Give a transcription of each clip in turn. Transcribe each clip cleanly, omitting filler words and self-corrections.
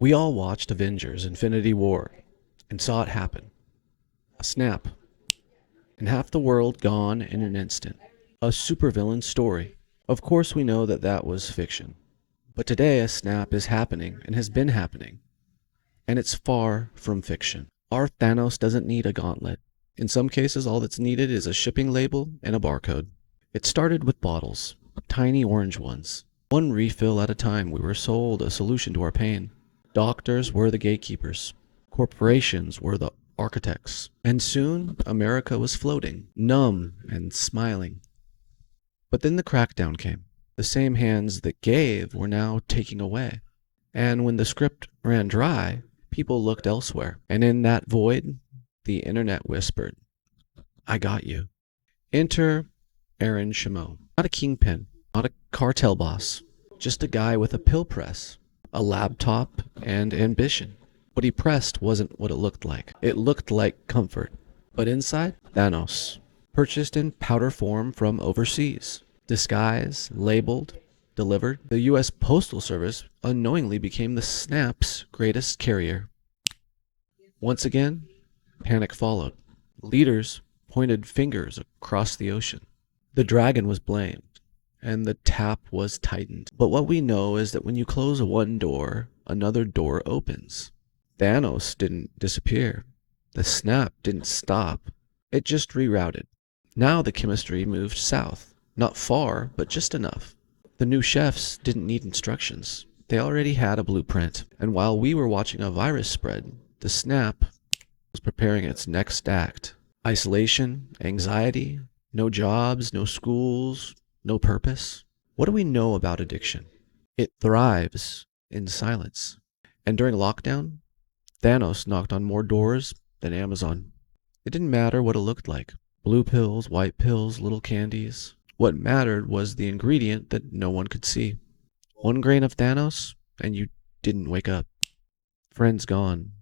We all watched Avengers Infinity War and saw it happen. A snap, and half the world gone in an instant. A supervillain story. Of course, we know that that was fiction. But today, a snap is happening and has been happening. And it's far from fiction. Our Thanos doesn't need a gauntlet. In some cases, all that's needed is a shipping label and a barcode. It started with bottles, tiny orange ones. One refill at a time, we were sold a solution to our pain. Doctors were the gatekeepers. Corporations were the architects. And soon, America was floating, numb and smiling. But then the crackdown came. The same hands that gave were now taking away. And when the script ran dry, people looked elsewhere. And in that void, the internet whispered, "I got you." Enter Aaron Shimo. Not a kingpin, not a cartel boss, just a guy with a pill press, a laptop, and ambition. What he pressed wasn't what it looked like. It looked like comfort. But inside, Thanos, purchased in powder form from overseas, disguised, labeled, delivered. The U.S. Postal Service unknowingly became the Snap's greatest carrier. Once again, panic followed. Leaders pointed fingers across the ocean. The dragon was blamed, and the tap was tightened. But what we know is that when you close one door, another door opens. Thanos didn't disappear. The snap didn't stop. It just rerouted. Now the chemistry moved south. Not far, but just enough. The new chefs didn't need instructions. They already had a blueprint. And while we were watching a virus spread, the snap was preparing its next act. Isolation, anxiety, no jobs, no schools, no purpose. What do we know about addiction? It thrives in silence. And during lockdown, Thanos knocked on more doors than Amazon. It didn't matter what it looked like. Blue pills, white pills, little candies. What mattered was the ingredient that no one could see. One grain of Thanos, and you didn't wake up. Friends gone.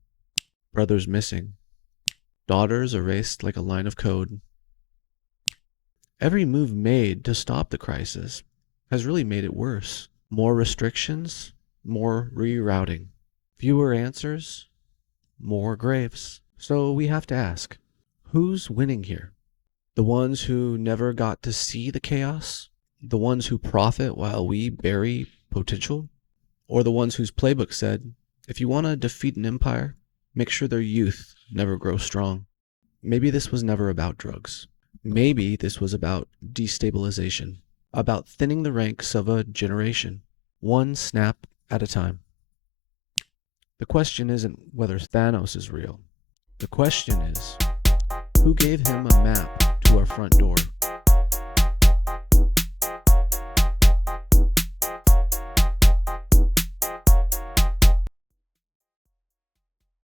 Brothers missing. Daughters erased like a line of code. Every move made to stop the crisis has really made it worse. More restrictions, more rerouting. Fewer answers, more graves. So we have to ask, who's winning here? The ones who never got to see the chaos? The ones who profit while we bury potential? Or the ones whose playbook said, if you want to defeat an empire, make sure their youth never grows strong? Maybe this was never about drugs. Maybe this was about destabilization, about thinning the ranks of a generation, one snap at a time. The question isn't whether Thanos is real. The question is, who gave him a map to our front door?